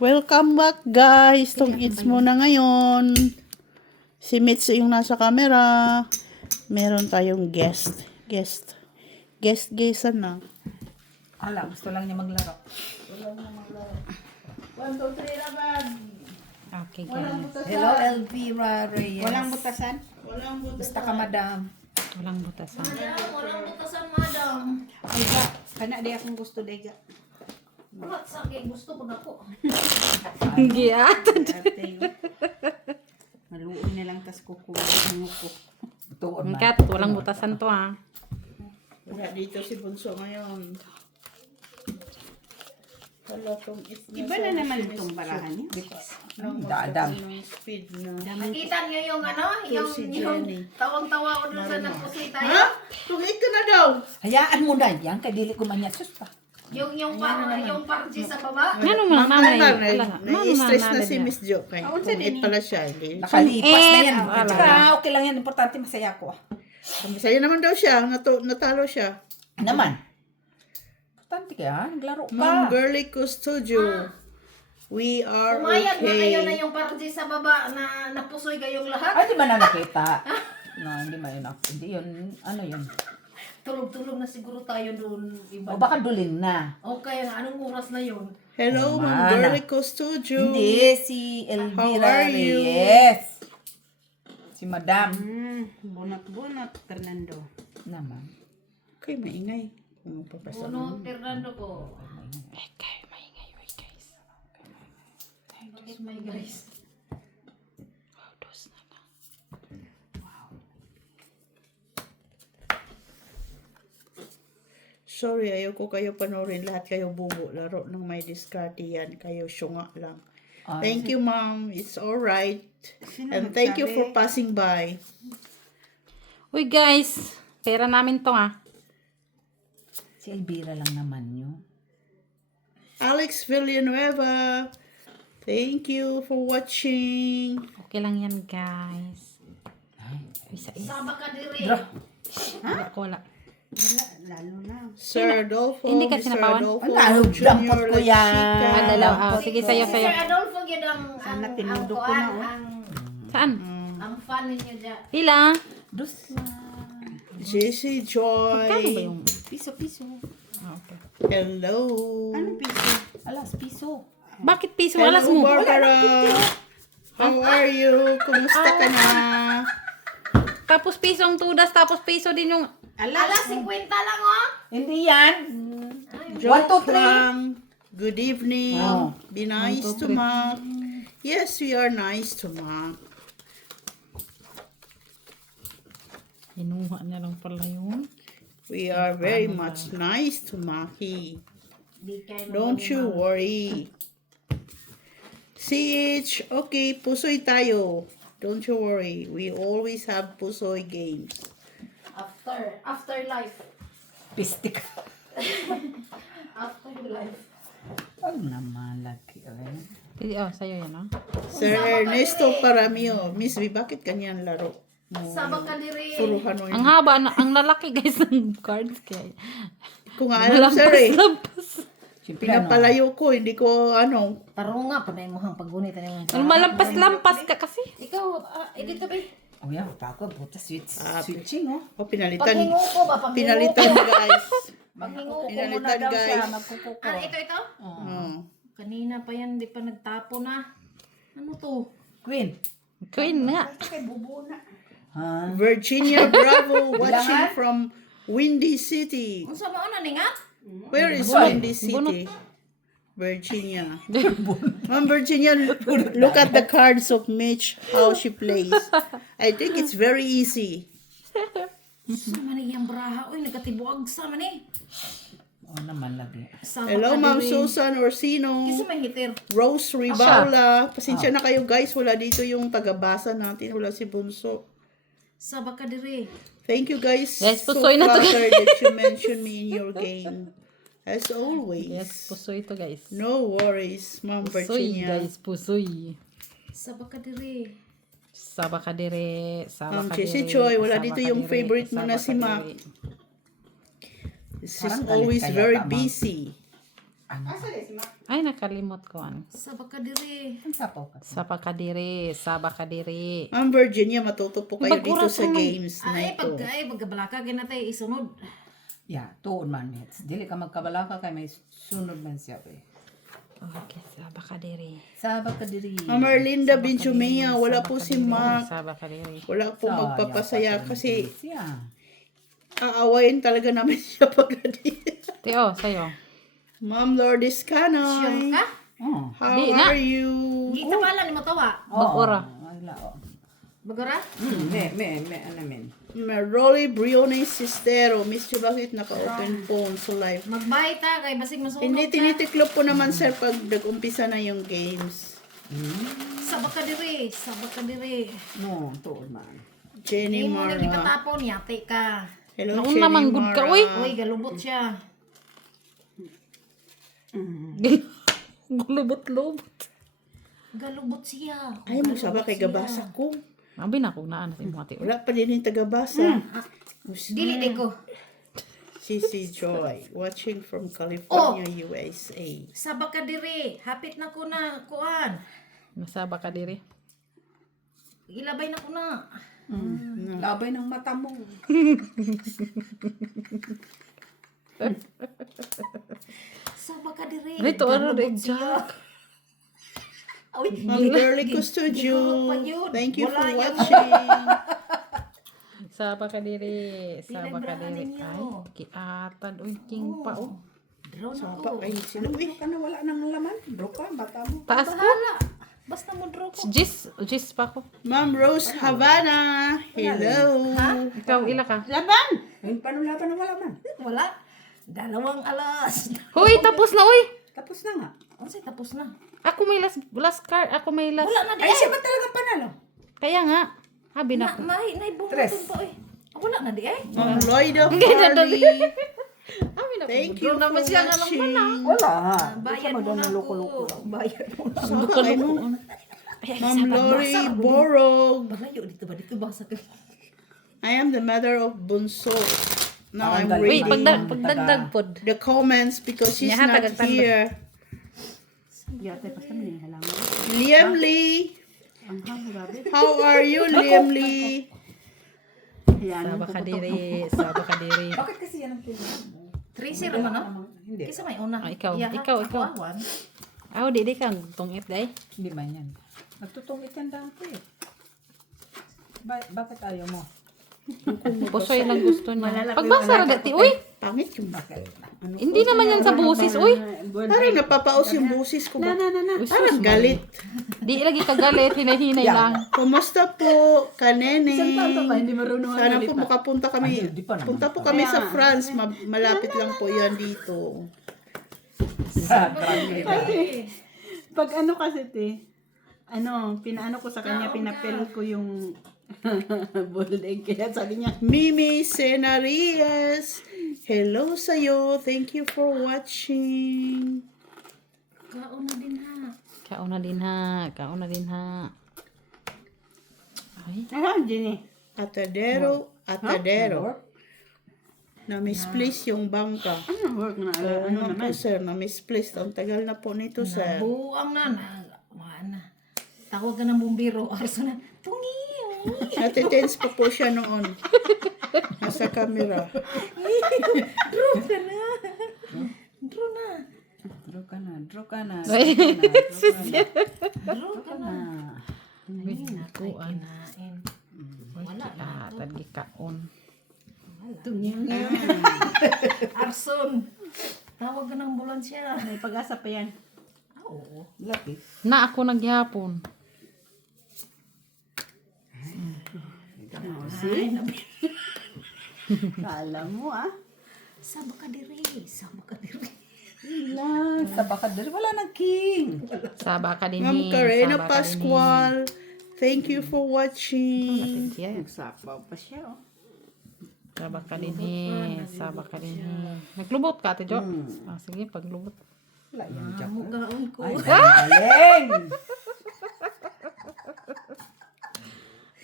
Welcome back guys. Tong It's muna ngayon. Si Mitz yung nasa camera. Meron tayong guest. Guestan na. Ala, gusto lang niya maglaro. 1, 2, 3, laban. Okay, Walang guys. butasan. Hello, Elvira Reyes. Walang butasan? Walang butasan. Basta ka, madam. Walang butasan. Walang butasan, madam. Ay, ga. Kana di akong gusto, Dega. Wala, sige, gusto ko na po. Giyat. Arte yun. Maluoy na lang, tas kukuha ko. Tuon man. Kat, walang butasan to ah. Wala dito si Bunso ngayon. Wala tong It's Iba na naman itong barahan niya. Dadam. Ng speed na. Nakita niyo yung ano? Yung, si yung Jenny. tawang-tawa ko doon sa nagpusi tayo. Ha? Tungit ka na daw. Hayaan mo na yan, kay dili ko man yan. Sus pa. Yung parji sa baba. Ano man, mama Nai-stress na si Miss Jo. Kaya tungit pala siya. Hindi. Nakalipas na yan. wala. Tsaka, okay lang yan. Importante, masaya ko. Masaya naman daw siya. Natalo siya. Naman. Importante kaya, naglaro Ma'am ka. Girly Custodio. We are Pumayag na kayo na okay. yung parji sa baba na napusoy kayong lahat. Ay, di ba na nakita? No, hindi man yun. Hindi yun. Ano yun? Tulog-tulog na siguro tayo doon. Iba. O baka duling na. Okay, anong oras na yun? Hello, Oh, Ma'am mana. Girly Custodio. Hindi, si How Elvira are you? Reyes. Si Madam. Bunot-bunot, Fernando. Naman. Okay, maingay. Kung papasa Puno, Fernando ko. Maingay, wait guys. Bakit may guys? Wow, dos na lang. Sorry, ayoko kayo panoorin. Lahat kayo bubo. Laro ng may diskarte yan. Kayo syunga lang. Thank you, Ma'am. It's alright. Sino And thank you for nagsabi? passing by. Uy guys, pera namin to ah. Si Elvira lang naman yun. Alex Villanueva. Thank you for watching. Okay lang yan guys. Isa. Saba ka diri. Wala. Wala, lalo na. Sir Adolfo. Hindi kasi Mr. napawan? Adolfo. Wala, dampot ko yan. Lachica. Ah, dalawa. Ah, sige, sayo. Si Sir Adolfo yun Sana ang tinudo ko kuan, na, oh. Saan? ang fan ninyo dyan. Ila? Dus. JC Joy. Kano ba yung... Piso. Ah, okay. Hello. Anong piso? Alas, piso. Bakit piso? Hello, Alas mo. Barbara. How are you? Kumusta ka na? Tapos piso ang tudas, tapos piso din yung... Alas 50 lang oh. Hindi yan. Joke 1, 2, 3. lang. Good evening. Oh. Be nice to Mark. Yes, we are nice to Mark. Inuha na lang pala yun. We are very much nice to Maki. Di kayo Don't you worry. CH, okay, pusoy tayo. Don't you worry. We always have pusoy games. afterlife. Pistik. Afterlife. Ang naman, laki. Oh, sa'yo yan, oh. Sir Ernesto Paramio. Miss B, bakit kanyan laro? Saba ka diri. Puruhan mo Ang yun. haba, ang lalaki guys ng cards. Kaya, Kung alam, sir eh. lampas. Siyempre, Pinapalayo ko, hindi ko ano. Paro nga, panay mo hang paggunit na yung Malampas-lampas ka kasi. Ikaw, edito ba? Oh, yan. Ako, buta switching, oh. O, pinalitan. Paghingo ko ba? Paghingo Pinalitan, guys. Paghingo ko. Pinalitan, guys. Magkukuko. Ito? Oh. Kanina pa yan, di pa nagtapo na. Ano to? Queen. Queen nga. Ha? Virginia Bravo watching from Windy City. Ang sama ano ni nga? Where is Windy City? Virginia. Ma'am Virginia, look at the cards of Mitch, how she plays. I think it's very easy. Sama ni yung braha. Uy, nagkatibuag sama ni. Oh, naman lagi. Sama Hello, ka Ma'am diri. Susan Orsino. Kisa may hitir. Rose Ribaula. Pasensya na kayo guys, wala dito yung tagabasa natin. Wala si Bunso. Saba ka diri. Thank you guys Yes, so pusoy na to. flattered that you mentioned me in your game. As always. Yes, pusoy to guys. No worries, Ma'am Pusoy Virginia. guys, pusoy. Saba ka diri. Saba ka dire, saba Ma'am ka Chessy dire, Choi, wala saba dito ka yung dire, favorite mo saba na ka si Mac. dire. This is Parang galit always kaya very tama. busy. Ay, nakalimot ko. Ano. Sabak ka diri. Ang sapaw ka. Saba kadiri. Ma'am Virginia, matuto po kayo dito Mag-oras sa naman. games na Ay, ito. pagkabalaka kinatay isunod. Ya, tuon man. Dili ka magkabalaka kay may sunod man siya. Okay, saba kadiri. Sabak ka diri. Ma'am Erlinda Benjumea, wala po si Mark. Saba kadiri. Wala po magpapasaya kasi Siya. aawayin talaga namin siya pag Teo, sayo. Ma'am Lourdes Sure Canoy, ka? Oh. how Di na. are you? Gita pala ni mo tawa. Bagora. Wala, oh. Bagora? Ano men. Rolly Briones Sistero, Miss Jo, bakit naka-open phone sa live? Magbay ta kay basig masunod Hindi, ka. tinitiklop po naman sir pag nag-umpisa na yung games. Sabak ka diri. Sabak ka diri. No, tuon man. Jenny Hindi mo nang Mara. ipatapon, yate ka. Hello, Nauna Jenny manggod ka, Mara. uy. Uy, galubot siya. Gulubot-lubot. Galubot siya. Ay, magsaba kay gabasa ko. Abi na kung naan sa mga tiyo. Wala pa din yung tagabasa. Dili de ko. Sisi Joy, watching from California, USA. Sabak ka diri. Hapit na ko na kuan. Masaba kadiri. Ilabay na ko na. Labay ng mata mo. Sabak ka diri. Ito, ano, Galubot exact. siya. Uy, Ma'am Girly Custodio, Gigulot pa yun. thank you for Wala yan. watching. Saba kadiri. Saba Pinabrahan kadiri. ninyo. Ay, kiatan. Uy, king pa. Oh. draw na Sapa, ko. ay, sino eh? Ka na wala nang laman. Bro ka, mata mo. Taas ko. Bahala. Basta mo draw ko. Jis pa ko. Ma'am Rose Havana, hello. Ikaw, ila ka. Ayun, paano laban ng wala man? Wala. 2 alas. Hoy, tapos na, uy. Tapos na nga. Unsay tapos na. Ako may last card. Ako may last. Wala na di. Ay, siya ba talaga panalo? Kaya nga. Habi na Na, ko. may Tres. bumuton pa eh. Wala na di eh. Ma'am Lloyda Farley, Habi na ko. thank you for watching. Wala. Bayad mo na ako. Bayad mo na. Saka, ano? Ma'am Lori Borog, Balayo dito ba? Dito ba sa I am the mother of Bunso. Now I'm Wait, reading pagdagdag pod. the comments because she's Yaha, not tagagtando. here. Liam Lee, how are you, Liam Lee? Saba kadiri. Saba kadiri. Bakit kasi yan ang pinag mo? 3-0 naman no? Hindi. Kisa may una. Ah, ikaw. Iyaha, Ikaw. ako awan. Aw, di ka. Tungit day. Hindi man yan. Nagtutungit yan dati. Bakit ayaw mo? Pusoy lang gusto niya. Pagbasa na dati. Uy! Pangit yung Hindi naman yan sa busis. Uy! Parang napapaos yung busis ko ba? Parang galit. Di lagi kagalit. Hinay-hinay lang. Kumusta po, Kanene? Hindi marunong Sana po makapunta kami. Ay, di pa naman. Punta po kami sa France. Malapit lang po yan dito. Pag ano kasi pinaano ko sa kanya, pinapel ko yung building. Kaya sabi niya, Mimi Senarias, hello sa'yo. Thank you for watching. Kauna din ha. Kauna din ha. Kauna din ha. Ay. Jenny. Atadero. Na-misplace yung bangka. Work na. Ano po sir, na-misplace. Ang tagal na po nito sir. Buang na. Mana. Tawag ka ng bumbiro. Arso na. Tungi. Natitense pa po siya noon. Nasa camera. Draw ka na. Draw na. Draw ka na. Draw ka na. Draw ka na. Kuan. Kinain. Wala na. Tagi kaon. Arson. Tawag ka ng ambulansya. May pag-asa pa yan. Oo. Lapit. Na ako nagyapon. Kala mo Saba ka diri. Saba ka diri. Sa bakadal, wala nang king. Saba ka din Ma'am Karena Pascual, thank you for watching. Nagsapaw pa siya Saba ka din Saba ka din Naglubot ka, Ate Jo? Ah, sige, paglubot. Wala yan dyan. Mugaon ko. Ay, galing.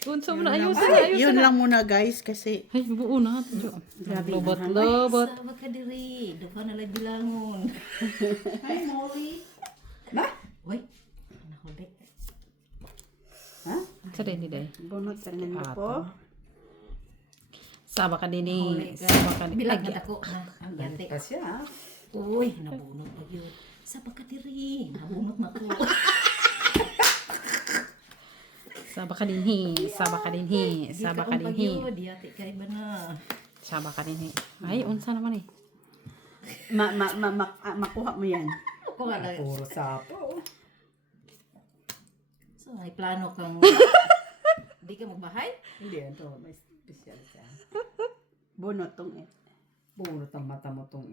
Unsa mo na ayusin. Yun lang muna guys kasi Ay, buo na, Ate Jo. Lubot. Saba ka diri. Ikaw na lang bilangon. Hi, Molly. Na? Uy, nahuli. Ha? Sa din day. Bunot sa nang po. Saba ka din Huli ka. Saba ka din. Bilang na ako. Ha? Ang yate. Ka siya, ha? Uy, nabunot pa yun. Sa pagkatiri. Nabunot na ko. Saba ka din Saba ka din Saba ka din Di yate kay ba na. Saba ka din Ay, unsa naman eh. Makuha mo yan. Ako nga lang. Puro sapo. So, may plano kang... Di ka magbahay? Hindi, ito. May special siya. Bunot tong Puro ang mata mo tong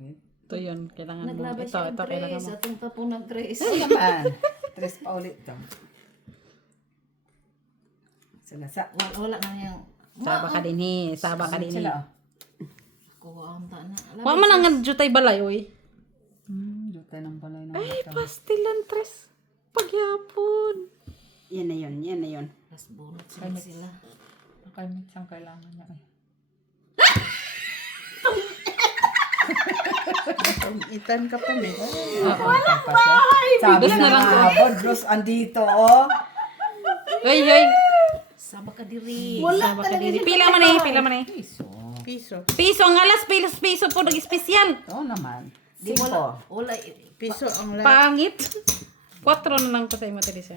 Ito yun, kailangan mo. Naglabay Ito, siya ng kailangan tres. mo. Atong tapong ng tres. Ano naman? Tres pa ulit to. Sila sa... Wala na yung... Saba ka din Saba ka din Sila. Kuha ang ta na. Wa man ang jutay balay, oy. Jutay ng balay ng Ay, mata. pastilan tres. Pagyapon. Yan na yun, yan na yun. Tapos bunot sila. Nakamit siyang kailangan niya. Ay. Itan ka pa, may. Walang bahay! Sabi Dos na na lang nga, Bodros, andito, oh. Ay, ay. Saba ka diri. Saba ka din Pila man eh, pila man eh. Piso. Piso. Piso ang alas, piso po nag-espesyal. Ito naman. Di wala. Wala. Piso ang lahat. Pangit. 4 na lang ko sa imo Teresa.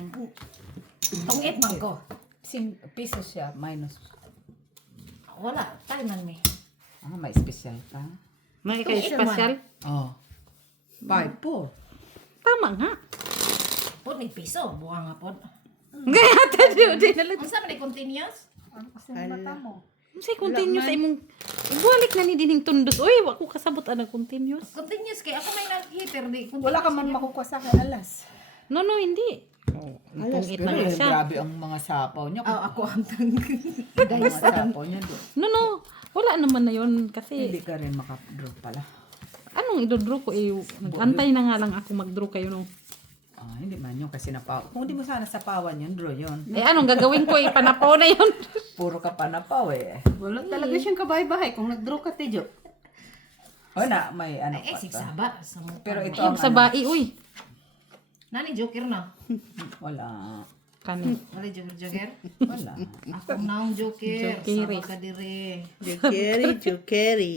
Tungit man ko. Piso siya, minus. Wala. Tayo man me. Ah, may special pa. May kay espesyal. Oh. 5 po. Tama nga. Po may piso. Buha nga po. Gaya tayo di na lang. Ang sama ni continuous? Say continuous sa imong ibalik na ni dining tundos. Oy, wa ko kasabot ana continuous. Continuous kay ako may nag-heater di. Wala ka man makukuha sa akin, alas. No, hindi. Pungit na nga siya. Grabe ang mga sapaw niya. Ako ang tang. Ang mga sapaw niya doon. No. Wala naman na yon kasi Hindi ka rin makadraw pala. anong idodraw ko eh. Nag-antay na nga lang ako mag-draw kayo no. Ah, hindi man yun kasi napaw. Kung hindi mo sana sapawan yun, draw yun. Eh anong gagawin ko? Ipanapaw na yun. Puro ka pa napaw eh. Wala talaga siyang kabahay-bahay kung nag-draw ka, Tejo. O na, may ano Eh, pa. sigsaba. Sa mukha. Pero ito Yung ang sa bai, uy. Nani joker na? wala. Kani. Wala joker? Wala. Ako na ang joker. Jokeri. Saba ka dire. Jukeri.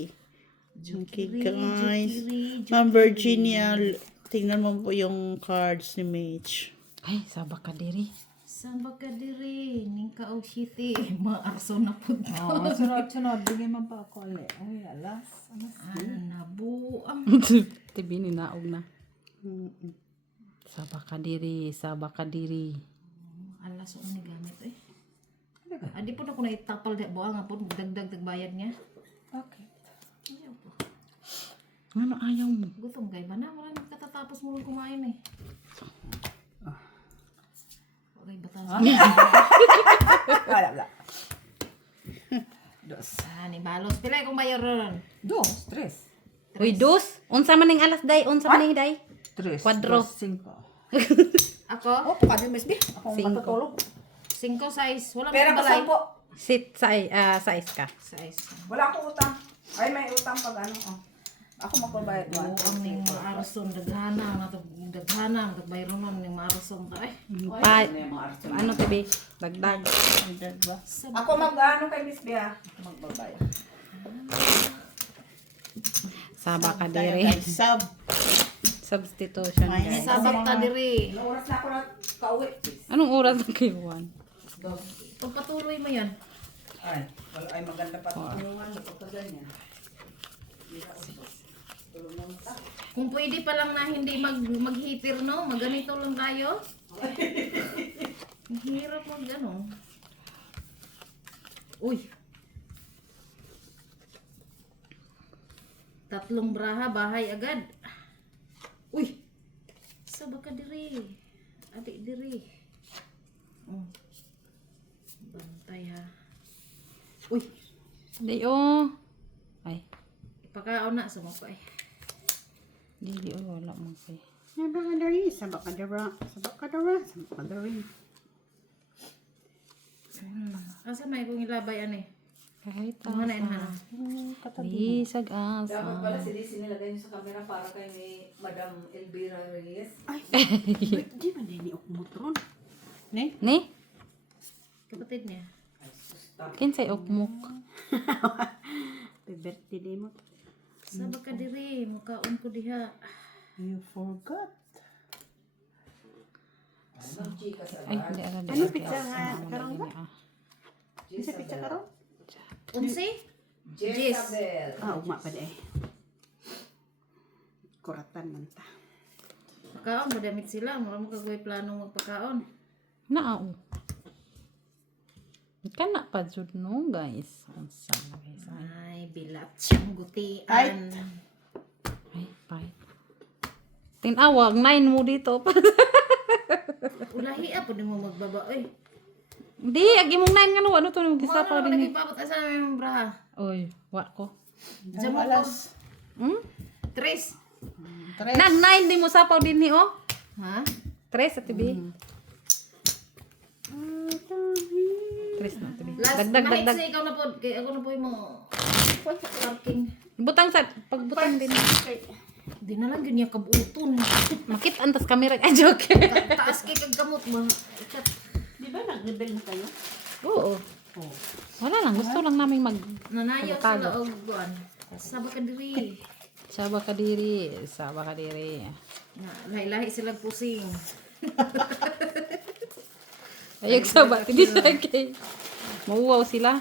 Okay, guys. Ma'am Virginia, tingnan mo po yung cards ni Mitch. Ay, sabak ka diri. Saba ka dire. Ning ka og city. Maarso na po. Oh, sunod. Bigyan mo pa ako ulit. Ay, alas. Nabuang. Tibi ni naog na. Sabak ka diri, sabak ka diri. Alas o ni gamit eh. Adi po na ko na itapal di buang nga po. Dagdag bayad niya. Okay. Ayaw po. Ano ayaw mo? Gutom kay ba na? Wala nang katatapos mo lang kumain eh. Okay, batas. Wala. Dos. Ni balos. Pila kung bayar ron? Dos. Tres. Uy, dos. Unsa man ning alas day? Unsa man ning day? Tres. Quadro. Dos, cinco. Ako? Oh, pukad yung mesbi. Ako Cinco. matutulog. 5 size. Wala Pera ko balay. 10. Sit size ka. Size. Wala akong utang. Ay, may utang pag ano. Oh. Ako magbabayad Oo, ang ning maarason daghana natog daghana natog bayron man ning maarason ta eh. Pa, ano tibi? Dagdag. Ako mag-ano kay Miss Bea. Magbabayad. Sabak ka Tayo diri. kay Sub. Substitution. May guys. Sabak ta diri. Ilang oras na ako na kauwi. Anong oras na kayo, Juan? Pagpatuloy mo yan. Ay, ay maganda pa ito. Yung ano, pagka ganyan. Kung pwede pa lang na hindi mag-heater no, magganito lang tayo. Ang hirap mag ano. Uy. 3 braha bahay agad. Uy. Sabak ka diri. Adik diri. Oh. Bantay ha. Uy. Di oh. Ay. Ipakaon na sa mga eh. Di oh, wala mo kay. Sabak ka dari. Asa may kong ilabay ani? Kahit Ano na yun, asa. ano? Bisag Dapat pala asa. si Daisy nilagay niyo sa camera para kay may Madam Elvira Reyes. Ay, di ba na ni Okmotron? Ne? Ni? Kapatid niya. Kinsay ukmuk. Happy birthday day mo. Sabak ka diri, mukhaon ko diha. You forgot. Ay, hindi ala Ano pizza nga? Karong ba? Ah. Isa pizza karon? Unsi? Jezabel. Ah, ugma pa day. Kuratan man ta. Pagkaon, madamit sila. Mura mo kagawin plano magpakaon. Naaw. Kana pa jud no, guys. Unsa guys? Ay, bilat siyang gutian. Ay, bye. Tinawag 9 mo dito. Ulahi po di mo magbaba. Ay, Di, agi mong 9 nga no. Ano to nung mga gisapa naman din. nagipabot asa namin yung braha. Oy, wa ko. Diyan mo ko. Alas. Hmm? Tres. Nag 9 di mo sapaw din ni oh. Ha? 3 sa tibi. 3 na tibi. Last, Dagdag, mahit dagdag. sa ikaw na po. Kaya ako na po yung mga parking. Butang sa pagbutang din. Di na lang ganyan kabuton. Makit antas camera. Ay, joke. Taas kay kagkamot ba? Ikat. Di ba nag-rebel na kayo? Oo. Oh. Wala lang. Gusto lang namin mag Nanayaw Tago. sila og buwan. Sabak ka diri. Saba kadiri. Saba kadiri. Na, lahi-lahi sila pusing. Ayog saba. Hindi siya kay. Mauwaw sila.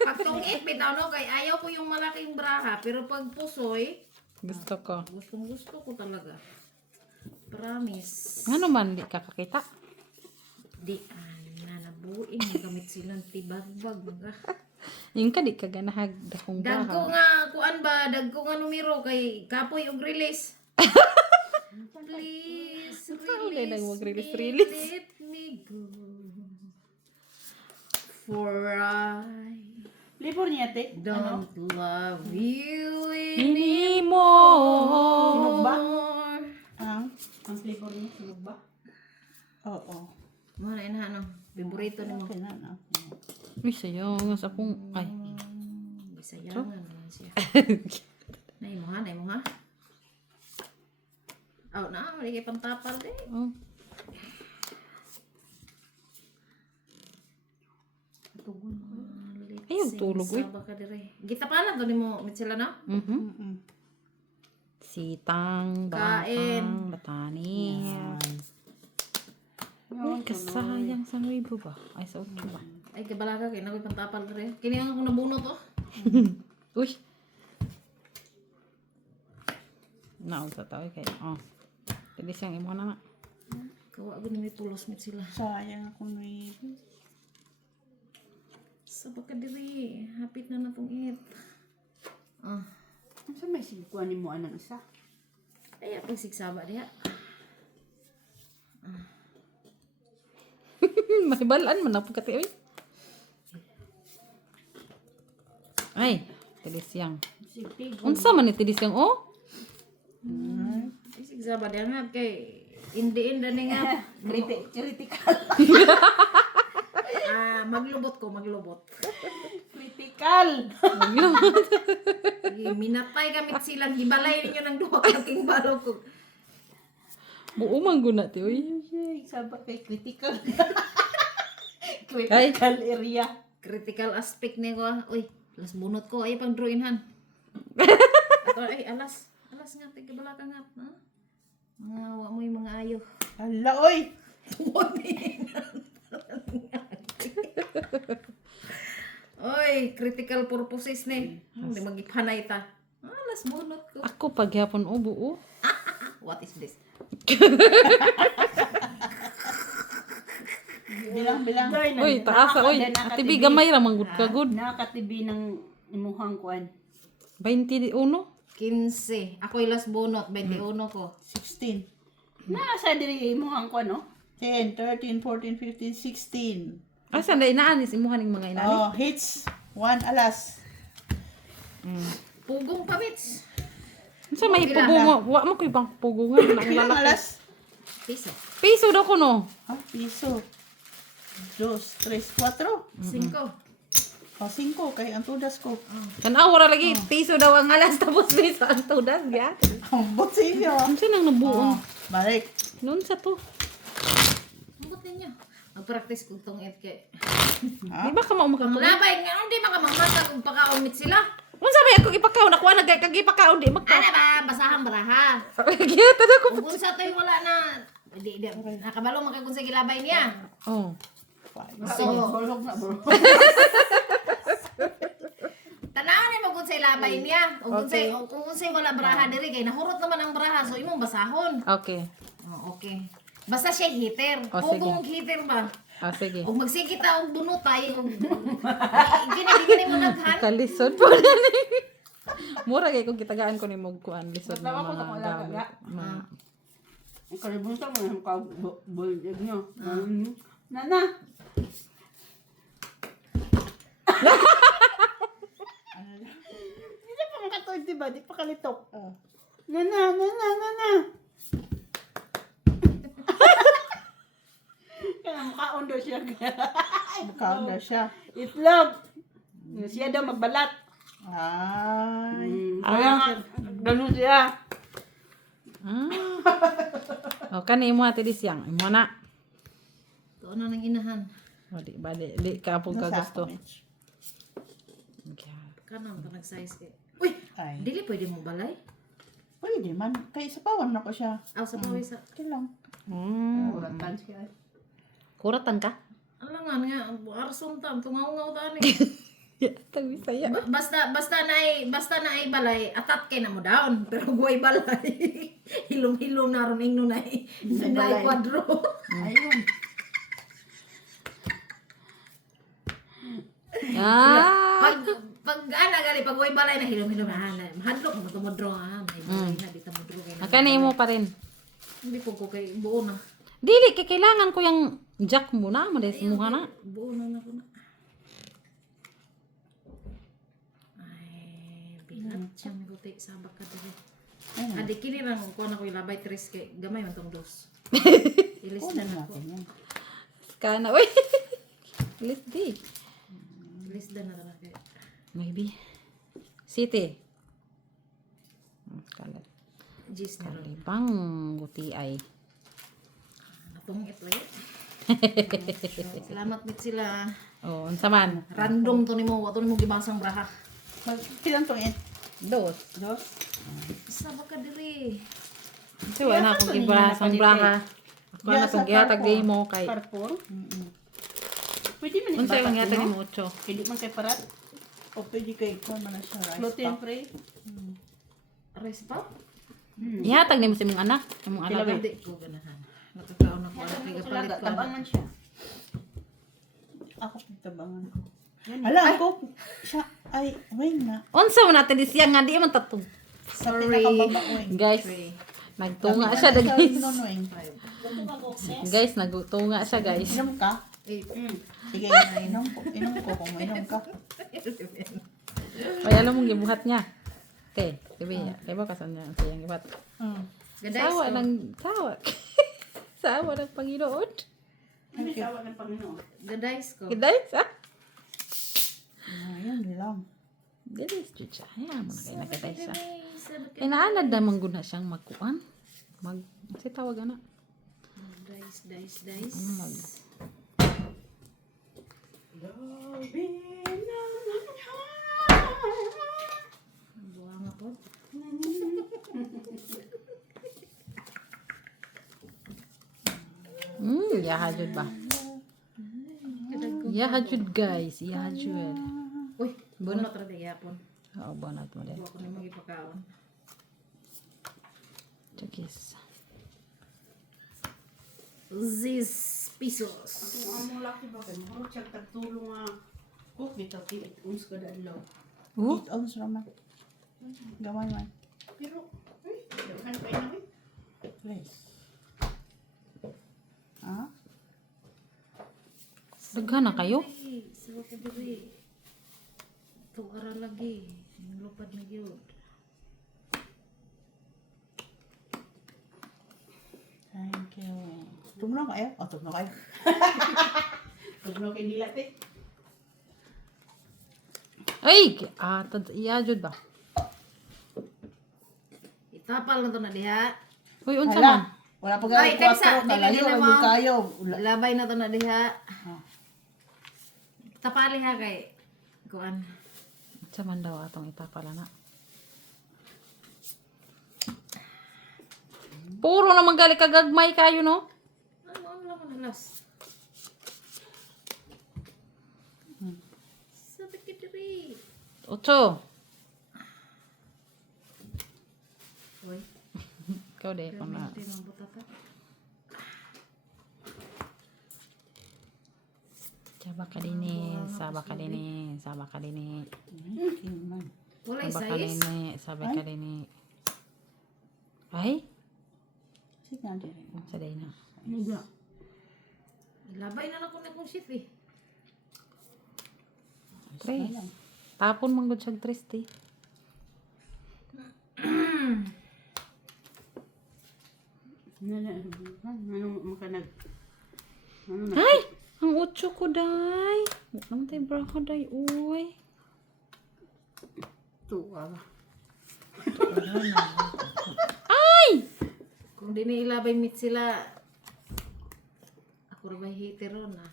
Pag tungit, bitaw no, kay ayaw ko yung malaking braha. Pero pag pusoy, Gusto ko. gustong gusto ko talaga. Promise. Ano man, di ka kakita. Di, nanabuin. Nagamit silang tibagbag. Mga. Yung ka di ka ganahag dakong Dagko baha. nga, kuan ba, dagko nga numero kay kapoy og release. Please, Saan kayo nang mag-release, me, release? let me go. For I Flavor niya, te? Ano? don't love you Anymore. Ba? anymore. Ang flavor niya, sunog ba? Oo. Mga na ano, favorito ni mo. Okay na, no? Uy, sayang. Sa akong, ay. Bisayangan naman siya. Nay mo ha. Oh, na, mali kay pantapal din. Oh. Ayaw, tulog, uy. Sabak ka dire. Gita pa lang to ni mo, mit sila na? Sitang, Kain. bakang, batani. Uy, kasayang sa nuibo ba? Ay, sa utlo ba? Ay, kabalaga kay nakoy pantapal dire. Kini ang akong nabunot oh. Uy. Naon sa tao kay. Oh. Pwede siyang imo na na. Kawa gud ni tulos mit sila. Sayang ako ni. Sabak ka dire. Hapit na natong it. Ah, Ano sa may siguan ni mo anang isa? ay apang sigsaba diha. Mahibalaan man ako kati, uy. Ay, tidis yang. Sigpig. Unsa man ni tidis yang, oh? Ay sigsaba diha nga kay indiin dani nga. Critical. Maglubot ko, maglubot. Critical. Minatay kamit silang gibalay ninyo ng duha ka king balog ko. Buo man guna ti, uy. Sabak kay critical. Ay. Critical area. Critical aspect ni ko. Uy, alas bunot ko. Ay, pang drawing han. Ato, ay, alas nga. Tigabala ka nga. Ha? Mga wa mo yung mga ayo. Hala, oy! Oy, critical purposes ni. Hindi magipanay ta. Alas bunot ko. Ako paghapon, oh, buo. What is this? Bilang. Uy, taasa, uy. Atibi gamay ra manggod ka, good. Nakakatibi ng imuhang kuan. 21. 15. Ako ilas bunot. 21 ko. 16. Nasa diri imuhang kuan, no? 10, 13, 14, 15, 16. Asa na inaanis imuhan ning mga inani? Oh, hits. 1 alas. Pugong pamits. Unsa may pugungo? Wa mo koy bang pugungan lang Ilang lalaki. alas? Piso. Piso daw ko no. Ah, piso. 2, 3, 4. 5. O, 5 kay ang tudas ko. Tanaw ra lagi piso daw ang alas tapos piso ang tudas ya. Ang botsilyo. Unsa nang nabuon? Balik. Noon sa to. Ambot ninyo. Mag-practice kung tong FK. Di ba ka mao Ang makatuon? labay nga, hindi ba ka mamasa kung pakaumit sila? Unsa ba ako ipakaon ako na kagipakaon di magka. Ano ba? Basahan baraha. Kaya tada ko. Kung unsa to'y wala na, di, nakabalo makakung sa gilabay niya. Oh. So, Bulog na, bro. tanawan ni mo kung sa ilabay niya. O kung unsay wala baraha diri kay nahurot naman ang baraha so imong basahon. Okay. Oh, okay. Basta siya heater. Oh, Kung sige. kung heater ba? Ah, sige. O magsikita og bunutay og gini mo naghan. Kalisod po na ni. Mura kay kung kitagaan ko ni mo kuan lisod ng Tawa ko sa mga malaga, gamit. ya. Mga- Ang kalibutan mo yung bulog nyo. Nana. Hindi pa makatuwid, diba? Di pa kalitok. Oh. Nana. Kaya mukhaon daw siya. Mukhaon na siya. Itlog. Siya daw magbalat. Ay. Kaya nga, ganun siya. Oh, kani mo ate disyang. Imo na. Tuon na nang inahan. O di ba di ka po ka Nasa gusto. ako, Mitch. Okay. Kanon pa nag-size kay. Uy, Ay. dili pwede mo balay. Pwede man. Kay sa pawan na ko siya. Aw sa pawis sa. Okay lang. Kuratan siya. Kuratan ka? Alangan nga, arson tam tungaw-ngaw tani. Tawi saya. Basta na ay balay, atat kay na mo down. Pero guay balay. Hilom-hilom na ron ingno na ay kwadro. Ayun. Ah. Pag ana gali pag guay balay na hilom-hilom na mahadlok mo to modro ha. May balay na dito modro kay. Kani mo pa rin. Hindi ko kay buo na. Dili kay kailangan ko yung jack muna, mades mo na. Buo na ko na. Ay, bilat siyang guti sa baka dili. Adi kini lang ko na ko ilabay tres kay gamay man tong dos. Ilis na na ko. Kana, uy. Let's di. Ilis na na kay. Maybe. City. Kalat. Gis na ron. Kalibang guti ay. Natungit lagi. Salamat mit sila. Oh, unsa man? Random to nimo, wa to nimo gibasang braha. Kilang tong it. Dos. Sa baka diri. So, wala akong ibrasang braha. Ako na itong gihatag di mo kay... Parpor. Pwede man Unsa yung ibatak gihatag ni no? mo, Ocho? Hindi man kay parat. O pwede kay ko man na siya rice Gluten pack. free. Rice pa? Ihatag ni mo sa imong anak. Imong anak. Sila ba? Hindi ko ganahan. Nakakaon ako ana kay gapalit ko. Tabang man siya. Ako pagtabangan ko. Hala, ako. Siya. Ay, wait na. Unsa man natin siya nga di man tatong. Sa pinakababa, wait. Guys, nagtunga siya Sa guys. nonoy. Guys, nagtunga siya guys. Inom ka? Eh, Sige, inom ko kung mainom ka. Ay, alam mong gibuhat niya. Okay, sabi niya. Kaya ba kasan niya ang sayang gibuhat? gaday Sawa ko. ng sawa. Sawa ng Panginoon. Ano sawa ng Panginoon? Gaday ko. Kiday sa? Ayun lang. Dili siya. Ayan mo na kayo nagaday siya. Sabi Eh, naanad naman guna siyang magkuan. Si tawag na. Dice. Mag... Buha nga po. Yahajud ba? Yahajud guys. Yahajud. Uy, bunot ra di yapon. Oo, banat mo din. Buha ko nimo gipakaon. Chakis. Zis pesos. Ang laki ba kayo? Muro siya tagtulong nga. Cook dito, tiit. Uns ko dadlaw. Oh? 8 ounce raman. Gamay man. Pero, ano pa yun? Please. Ha? Daghan na kayo? Sawa ko diri. Tuara lagi. Yung lupad na gyud. Thank you. Tumulong kayo? O, tumulong kayo. Tugno kay nila, te. Ay, iya jud ba? Itapal na to na diha. Uy, unsa Hala. man? Wala pa Ay, gani Teksa, 4. Kalayo dili na lang mo. yung kayo. Labay na to na diha. Tapali ha kay kuan. Unsa man daw atong itapala na? Puro naman gali kagagmay kayo, no? Ano naman alas. Sabi kitiri. 8. Uy, Ikaw de kung na. tinong butata. Saba ka dini, saba ka dini, saba ka dini. Wala Saba ka isayis. dini, saba ka dini. Ay, Sige, hindi rin. sa day na. Labay na lang ko na kong shit eh. Tres. Tapon man gud siya tres, ti. Anong makanag? Ay, ang 8 ko day. Nang tay bra ko day, uy. Tuwa ba? Ay! Kung di na ilabay meet sila, ako rin ba hater ron ah.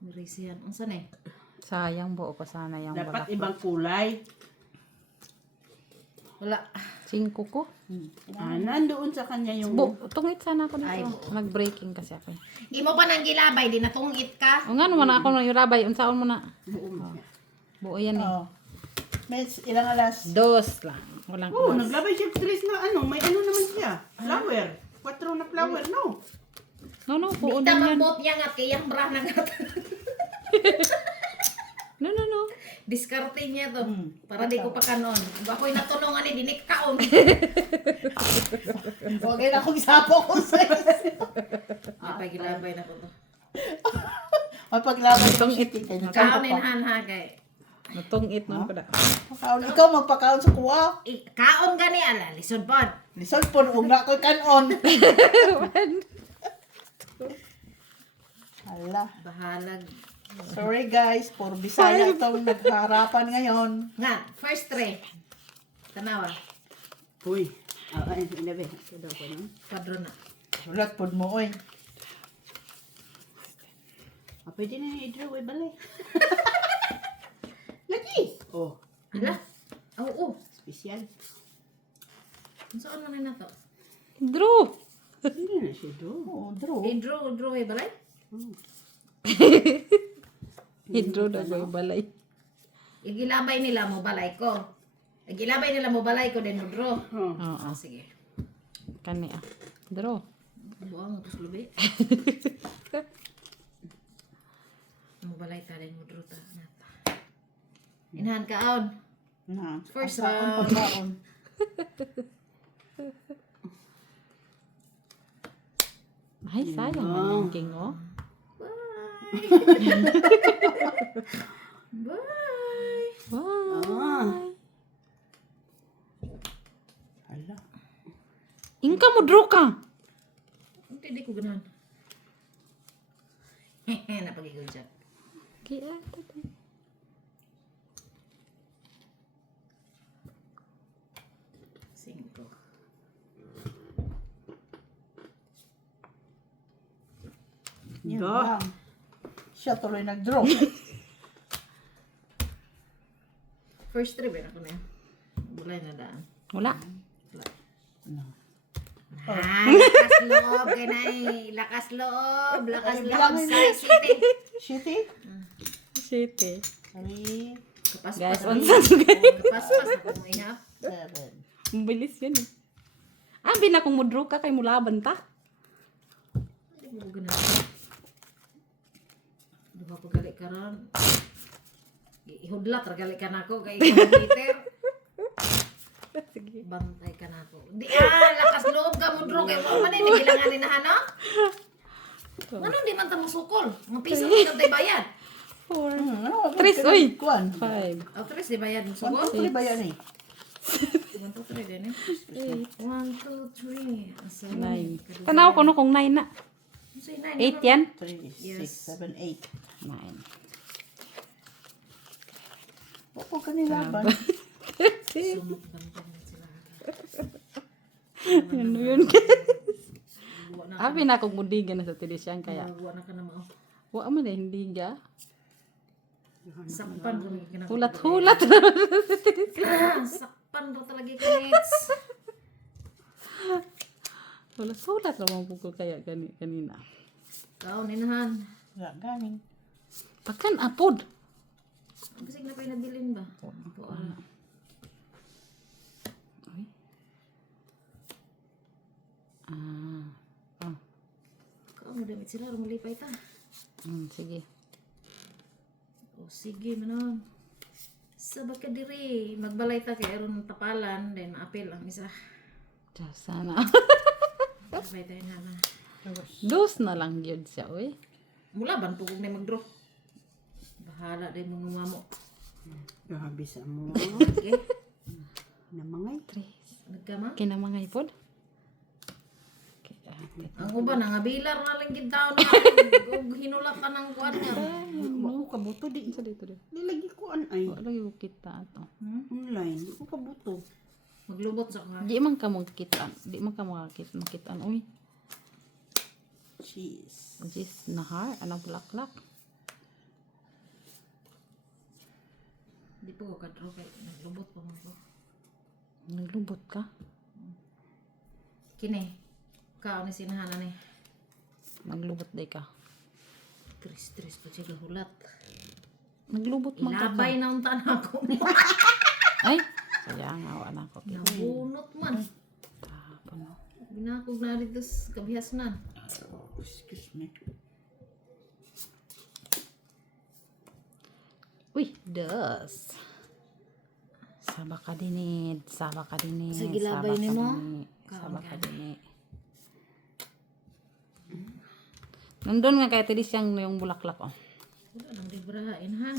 Mirisihan. Ang saan eh? Sayang buo pa sana yung Dapat balak. ibang kulay. Wala. 5 ko. Nandoon sa kanya yung... Tungit sana ako Ay, dito. Nag-breaking kasi ako. Imo pa nang gilabay, di natungit ka. O nga naman ako na yung rabay. Unsaon mo na? Buo yan eh. Oh. May ilang alas? 2 lang. Walang Oh, naglabay siya tres na ano. May ano naman siya. Flower. 4 na flower, no? No, buo Kita din yan. magbot niya nga, kayang bra na nga. No. Diskarte niya to. Para di ko pa kanon. Bakoy natulungan ni dinik kaon. Huwag na akong isapo ko sa Napagilabay na ko to. Mapaglaban itong iti kayo. Kaonin ha kay. Natungit nun ko na. Ikaw magpakaon sa kuwa. Kaon gani ala, lisod pod. Lisod po, huwag na ako'y kanon. Hala. Bahalag. Sorry guys, for Bisaya itong nagharapan ngayon. Nga, first tray. Tanawa. Uy. Ay, inabi. Ito daw ko, no? Kadro na. Sulat po mo, oy. Pwede na yung i-draw, ay balay. Lagi. Oh, Ala. Oo. special. Saan man na to? Drew! Hindi na siya do. Oh, draw. Draw eh balay. Hidro na ko yung balay. Igilabay nila mo balay ko. Igilabay nila mo balay ko din mo draw. Oh. Oo. Sige. Kani Draw. Buang ako sa lubi. Mo balay ta din mo draw ta nata. Inahan kaon. Na. First Asaon, round. pagkaon. Ay, sayang man yung king, oh. Bye. Bye. Hala. Ingka mo draw ka. Hindi ko ganahan. Napagigil siya. Kaya, Cinco. Yun Do. lang. Siya tuloy nag-draw. First trip eh ako na yan. Bulay na daan. wala. Lakas loob kay nay. Lakas loob. Lakas Ay, loob bilangin sa mo. city. Shitty? Shit eh. 3, Kapaspas. Guys, ako. unsa Kapaspas ako mo ihap. 7. Mabilis yan eh. Abi na kung mo draw ka kay mulaban ta. Hindi mo ganahan. Duha pa gali ka ron. Ihudlat, ragali ka na ako. Kay ikaw Peter. Sige. Bantay ka na ako. Di lakas loob ka mo draw. Kaya mo man hindi bilangan ni nahana. Ano di man ta mo sukol? Mga piso mo kang bayad. 4. Tres, uy. 5. O, tres di bayad mo sukol? 1, 2, 3 ba yan eh? 1, 2, 3 din eh. 1, 2, 3. Asa 9. Tanaw ko no kung 9 na. 8 yan. 3, 6, Yes. 7, 8. 9. Oo, kanila ba? Sumot bantang na sila. Ano yun? Buwa na Abi na akong mundigan na sa Tidisyan kaya. buwa na ka na mao. Wa man na hindi ga. Sakpan kami kinang. Hulat-hulat. Sakpan daw talaga kinits. Hulat-hulat naman po ko kaya kanina. Kaon inahan. Wala, ganing. Pagkan apod. Bisig na pinadilin ba? Ito ara. Ah. Kaon damit sila rumulipay ta. Sige. O sige manon. Sabag ka diri, magbalay ta kay aron tapalan then apil ang isa. Diyos sana. Sabay tayo na. Dos na lang yun siya, oy. Mula ban pugog na mag-draw. Bahala din mo mamo. Grabe sa mo. Okay. Namangay. Nagkama. Kinamangay pod. Ang uban nga bilar na lang gid taon na ug hinulak ka ng kuan nga. Ako kabuto di. Sa dito din. Nilagi ko an ay. Wala yung kita ato. Online. Di ko kabuto. Maglubot sa ka. Di man ka magkita. Di man ka makita. Uy. Cheese. Jis nahar. Anong bulaklak? Di po ko kadro kay naglubot pa man ko. Naglubot ka? Kini. Kao ni sinahana ni. Naglubot day ka. Tris pa siya hulat. Naglubot man ka. Ilabay na unta na ako. Ay. Sayang awa na ako. Nabunot man. Tapon. Binakog na dito sa kabihas na. Excuse me. Uy, dos. Saba ka dinid. Sige, labay ni mo. Saba ka dinid. Nandun nga kaya tidis yung bulaklak, oh. Wala nang librahain ha.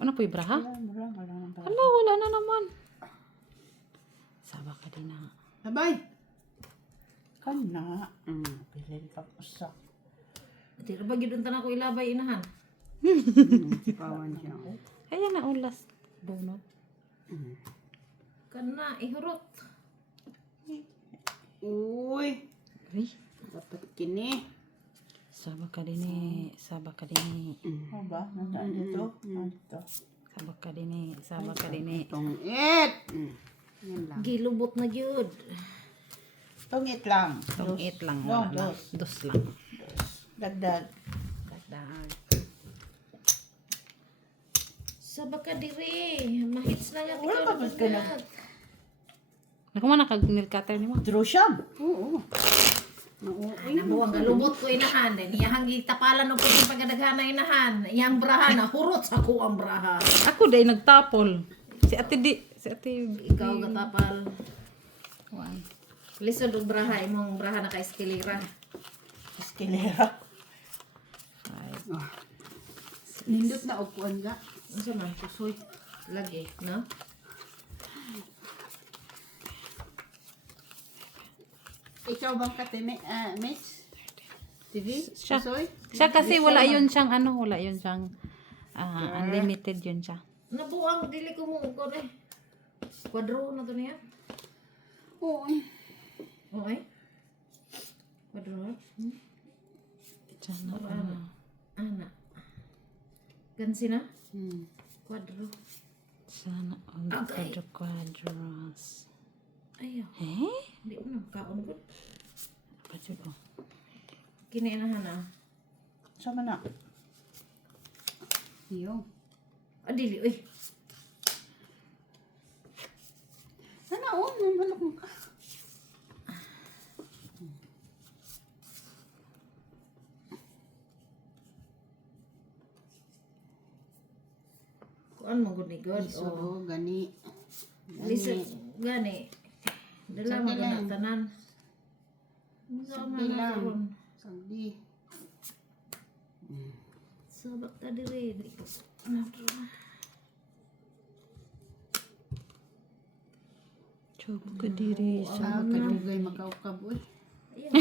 Ano po ibraha? Wala. Hala, wala na naman. Saba ka din na. Abay. Kana. Pilin pa ko sa. Di ra ba gid unta na ko ilabay inahan. Pawan siya. Kaya na ulas. Bunot. Kana ihurot. Uy. Uy. Dapat kini. Saba ka din eh. Saba ka din eh. Ano ba? Nandaan dito? Ito. Saba ka din eh. Saba ka din eh. Tungit. Yan lang. Gilubot na gyud. Tungit lang. Tungit lang. No, Wala na. Dos lang. Dagdag. Dagdag. Sa baka diri, mahits na nga Wala ikaw pa ba ka na? Naku man nakagnil cutter ni mo. Draw siya. Oo. Nabuwang galubot ko inahan din. Iyang gitapalan o pwede pagkadaghan na inahan. Iyang braha na hurot sa ko ang braha. Ako day nagtapol. Si ate di. Si ate. Ikaw gatapal. One. Lisod og braha imong braha na ka eskalera. Eskalera. Five. Nindot na ukuan ga. Unsa man kusoy lagi, no? Ikaw bang katime, Miss? TV? Siya. Kasoy? Siya kasi wala yun siyang ano. Wala yun siyang unlimited yun siya. Nabuang dili ko mo ko eh. Kwadro na to niya. Oo. Okay. Kwadro. Sana Ana. Gansi na? Hmm. Kwadro. Sana all Okay. quadros. Ayaw. Eh? Di ko na kaon ko. Apa dyan oh? Kinainahan na. Sama na. Iyo. Adili, uy. Sana mamalok mo ka. Kuan mo gud ni God. Iso Oh. gani. Lisod gani. Dala mo gud tanan. Sa man lang. karon. Sagdi. Sabak ta diri. Di ko. Chobo ka diri. Kadugay makaukab uy. Ayun.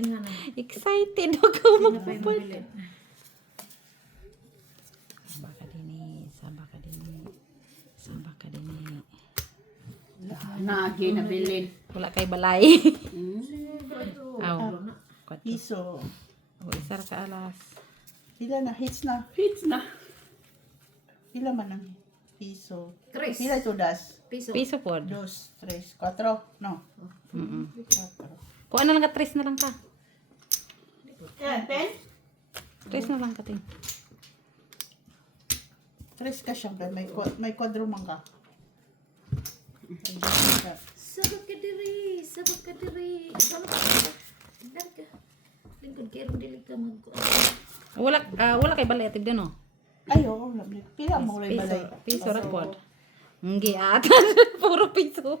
Inha na. Excited ako Napay mabilin. Saba ka din eh. Saba ka din eh. Naagi na bilin. Wala kay balay. Aw. Kwatro. Piso. O, isa ra ka alas. Pila na? Hits na. Fits na. Pila man ang piso. Tres. Pila ito das? Piso. Piso pod. 2, 3, 4. No. Mm. 4. Kuha na lang ka, 3 na lang ka. Yan, 10? 3 na lang ka, ting. 3 ka siyempre. May kwadro man ka. Sabag ka diri. Sabag ka diri. Sabag ka. Dar ka. Lingkod kay ron dili ka mag. Wala kay balay tigdan no. Ay, oo. Pila mo ulay Piso, balay. piso ra pod. Ngi ata puro piso.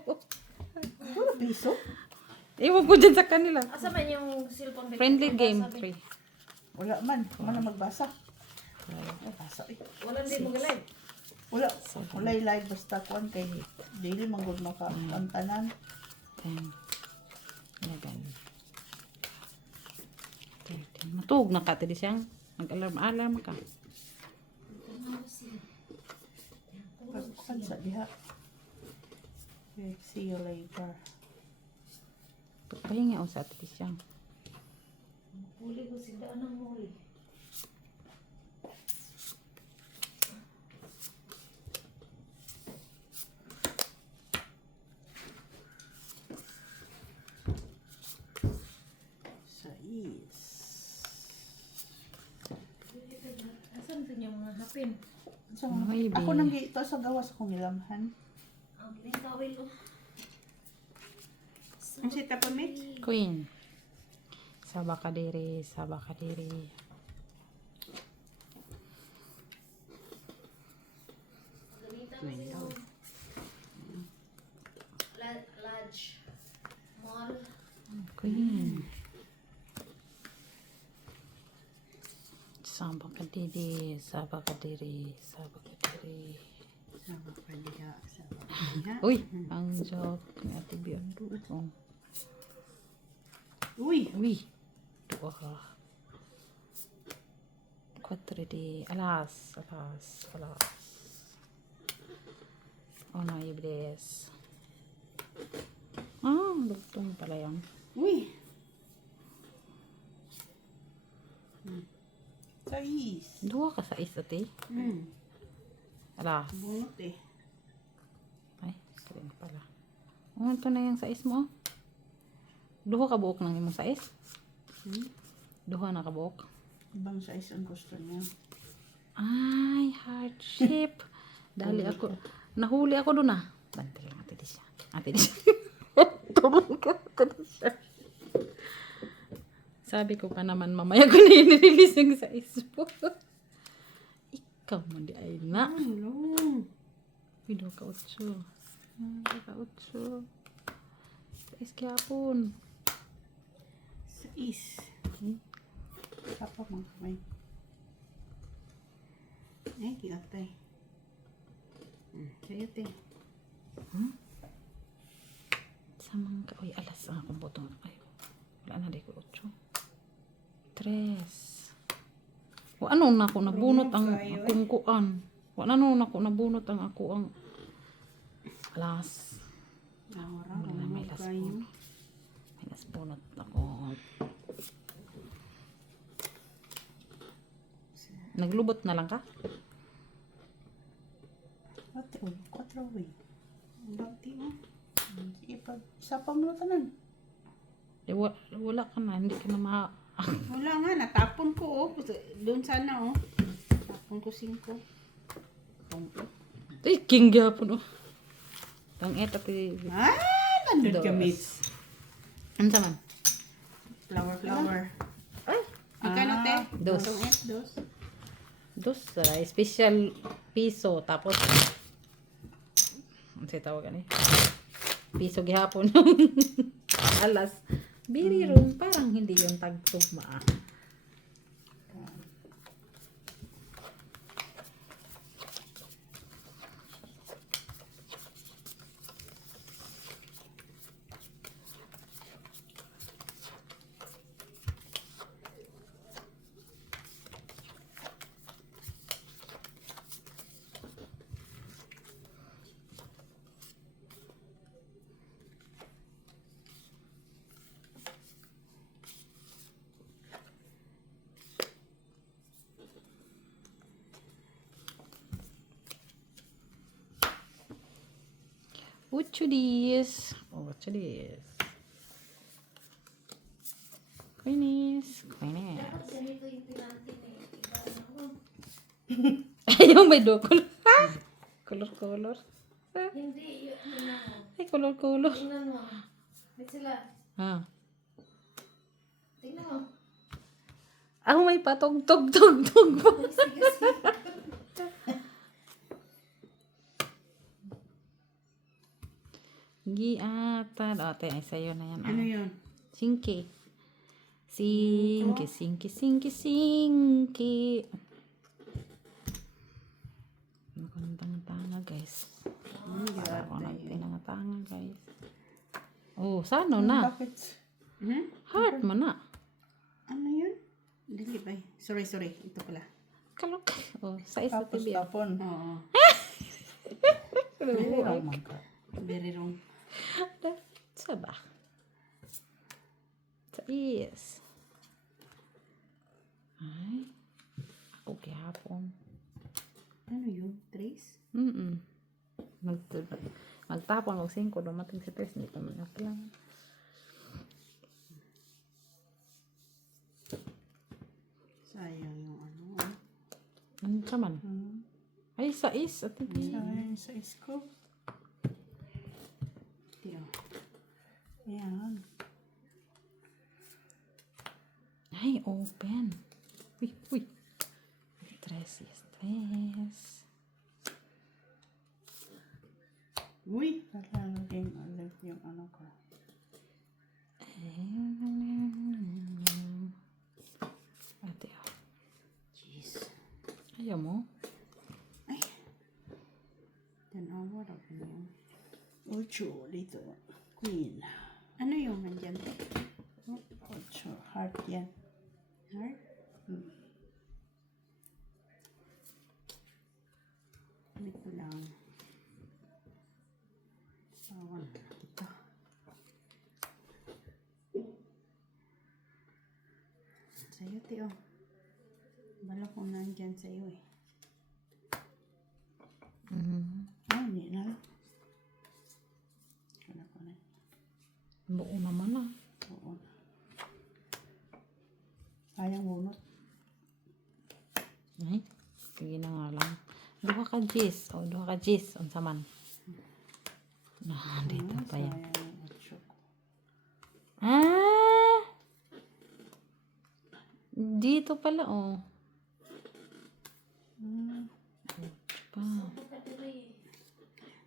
Puro piso? Ewan ko dyan sa kanila. Asa man yung cellphone? Friendly game 3. Wala man. Wala magbasa. Ay, basa eh. Wala din mo galay. Wala. Walay live basta kuan kay daily manggod maka ang tanan. 10, 11, 13. Matug na ka, tidi siyang mag-alarm-alarm ka. Kuan sa diha. Okay, see you later. Pahinga o sa tidi siyang. Huli ko si daan ng huli. Sais. Asan sa yung mga hapin? So, Maybe. ako nang ito sa gawas kong ilamhan. Ang tawil ko. Ang sita pa, Mitch? Queen. Sabah ka diri, sabah ka diri. Lodge. Mall. Queen. Sabah ka diri, sabah ka diri, sabah ka diri. Sama pa diha. Sama pa diha. Uy, ang joke ni Ate Biondo. Oh. Uy! Uy, dua ka. 4 di, alas. Oh, no, ibres. Lutong pala yan. Uy! Sais. Dua ka sa ate. Alas. Bunot eh. Ay, screen pala. Oh, ito na yung sais mo. Duha ka buok ng imong sais? Duha na ka buok? Ibang sais ang gusto niya. Ay, hardship. Dali ako. Nahuli ako doon ah. Bantay lang ate di siya. Ate di siya. Tulong ka, ate di siya. Sabi ko pa naman, mamaya ko na inirelease yung sais mo. Ikaw mo di ay na. Video ka 8. Ka 8. Sais kyapon. Sais. Apa mga kamay. Ay, kiatay. Kaya te. Samang ka. Uy, alas ang akong botong. Ay, wala na di ko 8. 3. O ano na ako nabunot ang akong kuan. Wala na ako nabunot ang ako ang alas. Wala na may last bunot. May last bunot ako. Naglubot na lang ka? Ate, uy. 4 uy. Bakti mo. Isa pa mo na tanan. Wala ka na. Hindi ka na Wala nga, natapon ko, oh. Doon sana, oh. Tapon ko 5. Ay, king gyapon oh. Tang eta ti. Ah, nandun ka, Dos. Mitch. Unsa man? Flower. Magkano, te? Dos. Dos. Dos, special piso tapos ano siya tawag ani? Piso gihapon. Alas. Biri ron, parang hindi yung tagtugma. What you this? Oh, what you this? Queenies. Ganito yung pinanty ni Ayaw may dokol. Color. Hindi, yun na mo. Ay, color. Tingnan mo. Wait sila. Ah. Tingnan mo. Ako may patog-tog pa. Sige. Giatan. O, ate, ay sa'yo na yan. Ano yun? Singki. Magandang tanga, guys. Para ako nagtinanga guys. Oh, sano na? Bakit? Heart mo na. Ano yun? Dili ba? Sorry. Ito pala. Kalok. Oh, sa isa Tapos tibi. tapon. Oo. Very wrong, Mangka. Very wrong. Sa ba? Sa is. Ay. Ako kihapon. Ano yun? Trace? Magtapon, mag-5, dumating si Tess, hindi ko man nakilang. Sayang yung ano. Ano siya man? Ay, sa is. At hindi. Sayang sa isko. Tiyo. Ayan. Ay, open. Uy. Stress. Uy! Lalaging alag yung ano ko. Ate, oh. Jeez. Ayaw mo? Tanawa daw ko yun. Ocho, dito. Queen. Ano yung nandyan? Ocho. Heart yan. Heart? Wait ko lang. Sawan na kita. Sa'yo, Teo. Bala kong nandyan sa'yo eh. Hindi na lang. Kala ko na. Buo naman ah. Oo. Sayang bunot. Ay, sige na nga lang. Duha ka G's. O, duha ka G's. Unsa man. Dito pa yan. Sayang yung ocho. Ah! Dito pala, oh. Pa.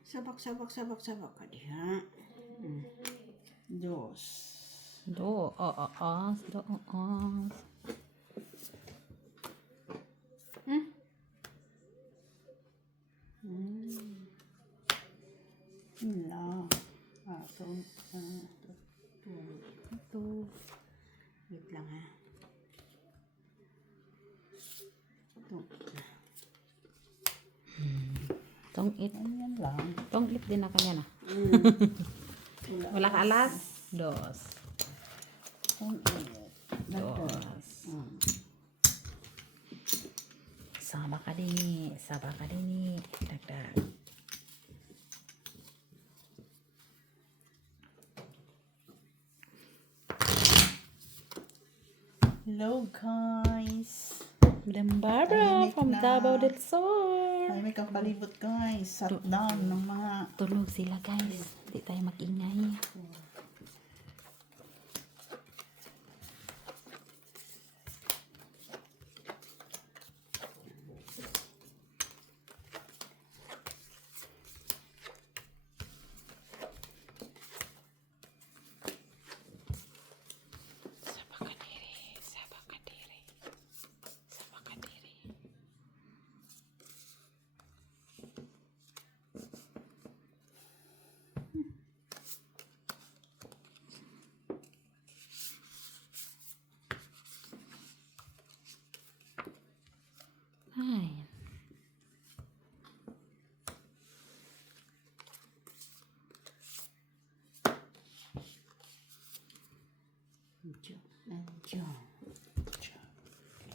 Sabak ka diha. Dos. Doos. Wala. Ito. Wait lang ha. Ito. Tong it. Ayan lang. Tong it din na kanya na. Wala ka alas? Dos. Itong init. Dos. Sama ka din. Dagdag. Hello guys. Madam Barbara Tahimik from na. Davao del Sur. Ay, may kapalibot guys. Shut down ng mga... Tulog sila guys. Hindi tayo mag-ingay. Sabakadiri. Ay.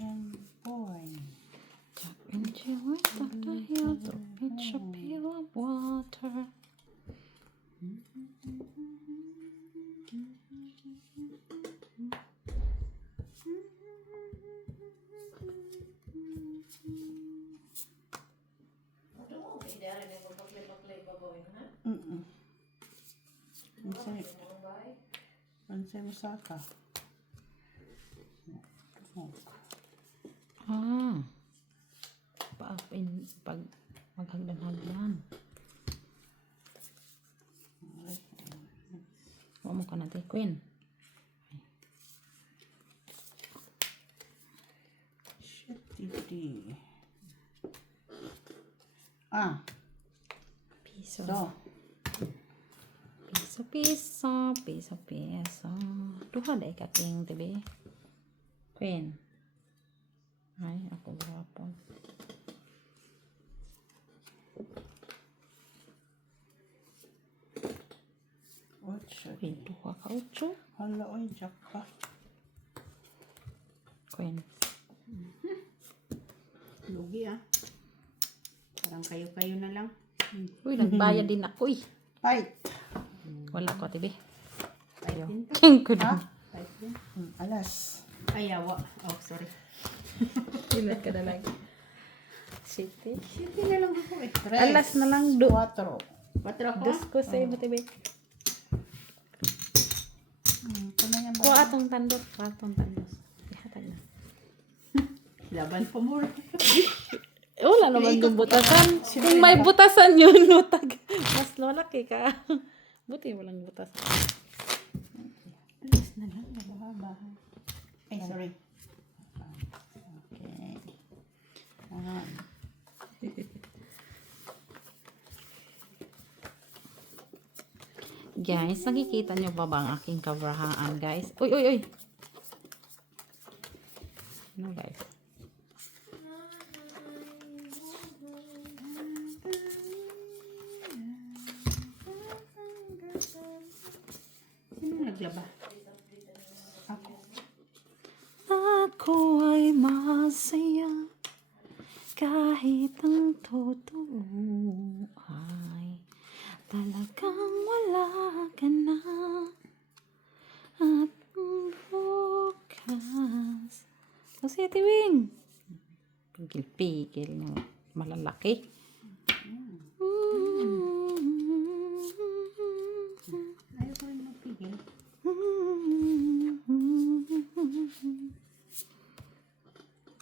And boy. Jack and Jill went up the hill to fetch a pail of water. Sa Osaka. Ah. Pag maghagdan-hagdan. Huwag mo ka natin, Queen. Shit, titi. Ah, Piso. so. Piso. Duha day ka king, tibi. Queen. Ay, ako gapon. Ocho. Queen, duha ka 8. Hala, oy, jackpot. Queen. Lugi ah. Parang kayo-kayo na lang. Uy, nagbayad din ako eh. Fight. Wala ko, tibi. Ayo. din King ko Ha? din. Fight din. Alas. Ayawa. Oh, sorry. Ingat ka na lang. City. City na lang ako eh. Tres. Alas na lang do. Cuatro. 4 ako. Dos ko sa iyo, tibi. Kumain ba? Kuha atong tandos. Ihatag na. Laban pa mo. Wala naman yung butasan. Kung may butasan yun, nutag. Mas lalaki ka. Buti walang butasan. Alas na lang. Nababa. Ay, sorry. Okay. Guys, nakikita nyo ba ba ang aking kabrahaan, guys? Uy. Ano, guys? Sino naglaba? Ako ay masaya kahit ang totoo ay talagang wala ka na at bukas. Kasi tiwing pigil-pigil ng malalaki. Ayaw ko rin magpigil.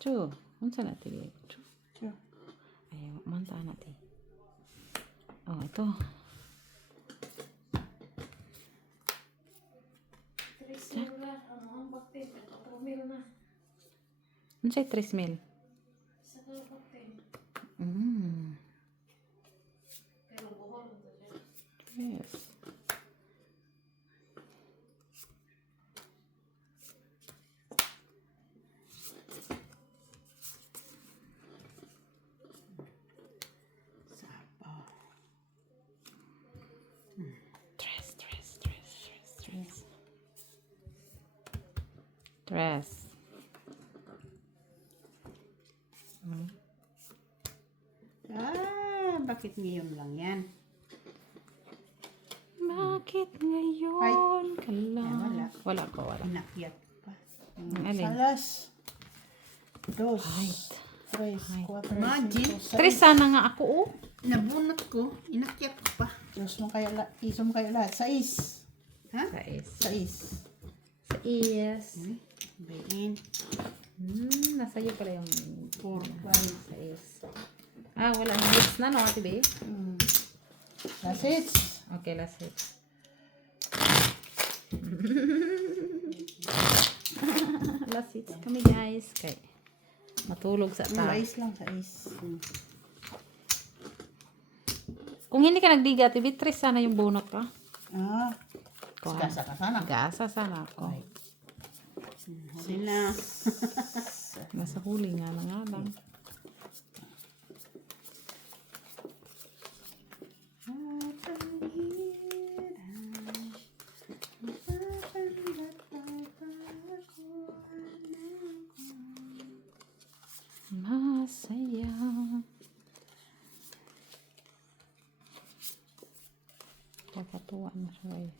Chu, unsa na tibi? Chu. Chu. Ayaw, manta natin. Oh, ito. Unsay 3,000? Yes. Stress. Bakit ngayon lang yan? Bakit ngayon ka lang? wala. Wala ko, wala. Inakyat pa. Alin? Alas. Dos. Right. Tres. Cuatro. Imagine. Cinco, Tres sana nga ako, oh. Nabunot ko. Inakyat ko pa. Diyos mo kayo, isom kayo lahat. Sais. Ha? Sais. Sais. Sais. Bayin. Nasa iyo pala yung 4, 5. sais. Ah, wala. Hits na, no, ate Bea? That's it. Okay, last hits. Last hits kami, guys. Kay matulog sa ta. Sais lang, sais. Kung hindi ka nagdiga, ate Bea, tres sana yung bunot ka. Ah. Kuha. Gasa ka sana. Gasa sana ako. Huli na. Nasa huli nga na nga lang. Masaya. Kakatuwa na siya eh.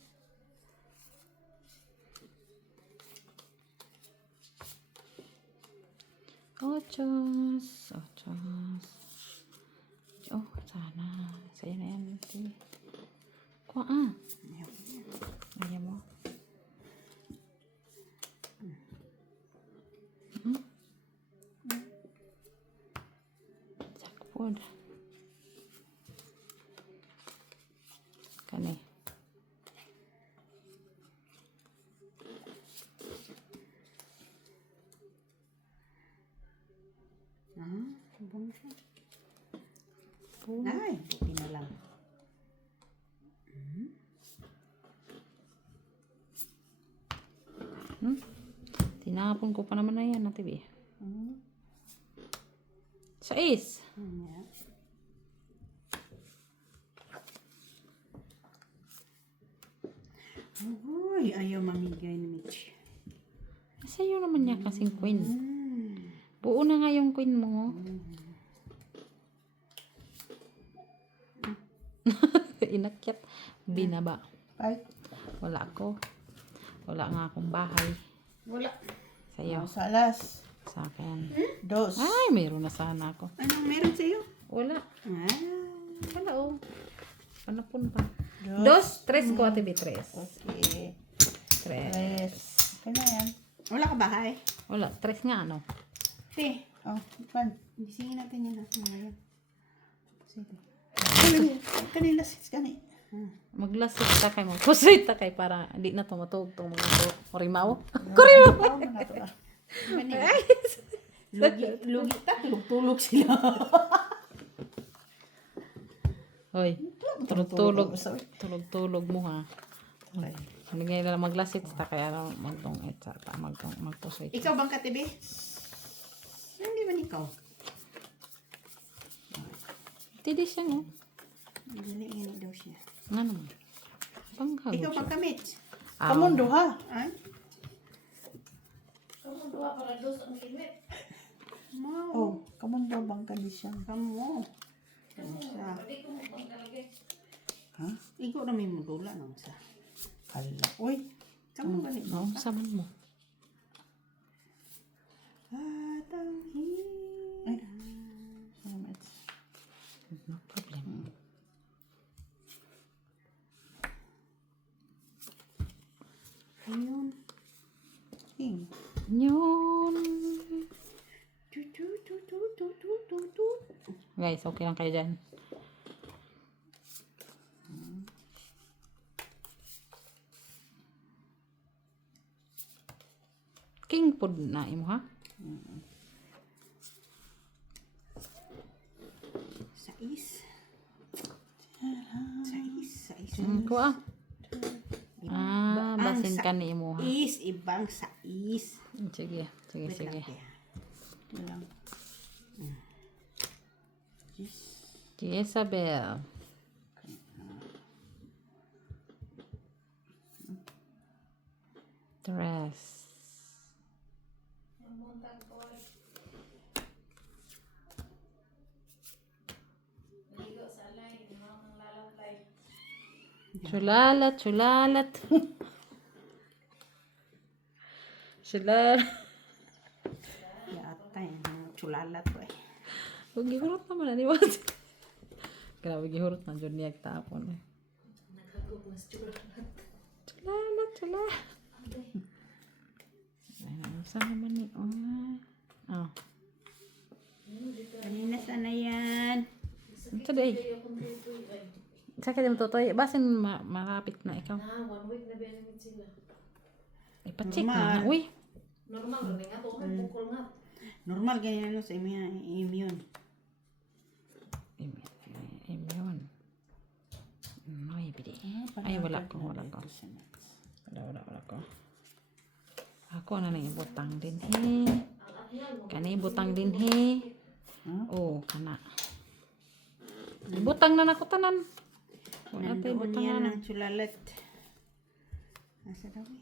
Ochos. Oh, sana. Sa'yo na yan. Kuha ah. Ayaw mo. Buod. Kani. Bang siya. Ay, buti na lang. Tinapon ko pa naman na yan, Ate B. 6. Yeah. Uy, ayaw mamigay ni Mitch. Sa'yo naman niya kasing queen. Buo na nga yung queen mo. Inakyat. Binaba. Ay, Wala ako. Wala nga akong bahay. Wala. Sa'yo. salas. Sa akin. Dos. Ay, mayroon na sana ako. Anong meron sa'yo? Wala. Ah, Wala oh. Panapon pa. 2, 3 ko, Ate B. 3. Okay. 3. Tres. Okay na yan. wala ka bahay? Wala. 3 nga, ano? Te, Oh, pan. gisingin natin yan natin ngayon. Sige. Kanila sis kani. Maglasik ta kay mo. Pusoy ta kay para hindi na tumutog tong mga to. Kurimaw. Kurimaw. Lugi ta, tulog sila. Hoy. Tulog-tulog. Tulog-tulog mo ha. Hindi nga lang maglasik ta kay ano magtong etsa ta magpusoy. Ikaw bang katibi? Hindi man ikaw. Tidi siya no. Dili ini daw siya. Nga naman. Banghago Ikaw siya. bang kamit? Kamundo ha. Ay? Oh, kamundo bang kani siya? Kamu. Sa. Ha? Ikaw na may modula nang sa. Hala. Uy. Kamu balik mo. No, saman mo. At ang Ay. No problem. ayun. Hing. Yun. Tu. Guys, okay lang kayo dyan. King pod na imo ha? Sais. Kuha. Basin ka ni imo ha. Ibang sais. Sige. Wait lang, kaya. Lang. Jezabel. Dress. Chulalat. Chulalat. Yata yung chulalat ko eh. Huwag gihurot naman na niwas. Grabe gihurot na dyan niya tapon eh. Chulalat. Saan naman ni? Oh. Kanina sana yan. Today. Sa kaya mo tutoy. Basin marapit na ikaw. 1 week na binamit sila. Ipacheck na. Uy. Normal rin nga to, bukol nga. Normal ganyan ano sa immune. Immune. Ay, bidi. Ay, wala ko. Wala ko. Ako na nang ibutang din he. Kani ibutang din he. Oh, kana. Ibutang na nako tanan. Wala tayo Nandoon ibutang yan na. ng chulalat. Nasa daw eh.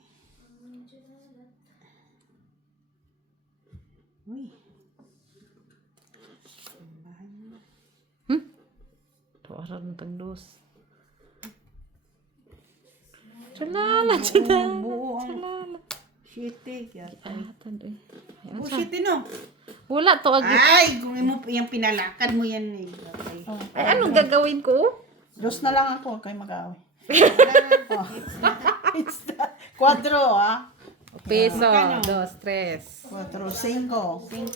Uy. Sambahan mo. Tuwaran ng tagdos. Chulalat. Buo ang Chulalat. shitty. Atan eh. Oh, shitty no. Wala to agi. Ay, kung mo yung pinalakad mo yan eh. Ay, anong gagawin ko? Dos na lang ako kay mag-away. It's the cuatro ha. Peso, 2, 3. Cuatro, cinco. 5,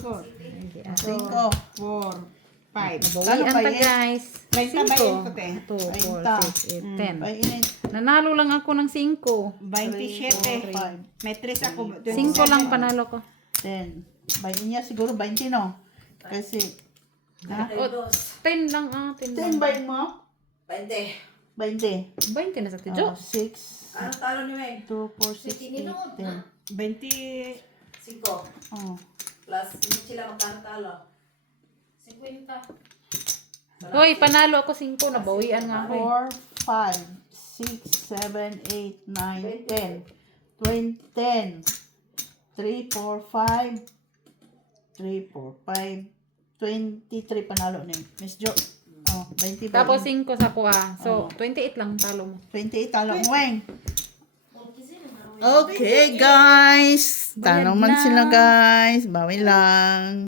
5. 4, 5. Bawian ba ta yan? guys. 20 ba yun ko, te? 2, 4, 6, 8, 10. Ay, init. Nanalo lang ako ng 5. 27. 5, May 3 ako. 5 lang panalo ko. 10. Bayin niya siguro 20, no? Kasi, O, 10 lang 10 10 lang. bayin mo? 20. 20. 20 na sa tiyo. 6, Anong talo ni Meg? 2, 4, 6, 8, 10. 20. 5. Oh. Plus, hindi sila magkano talo. 50. Hoy, panalo ako 5. Nabawian nga ako. 4, 5, 6, 7, 8, 9, 10. 20, 10. 3, 4, 5. 3, 4, 5. 23 panalo ni Miss Jo. Oh, 20 ba? Tapos 5 sa kuha. So, 28 lang talo mo. 28 talo mo, Weng. Okay, guys. Tanong man sila, guys. Bawi lang.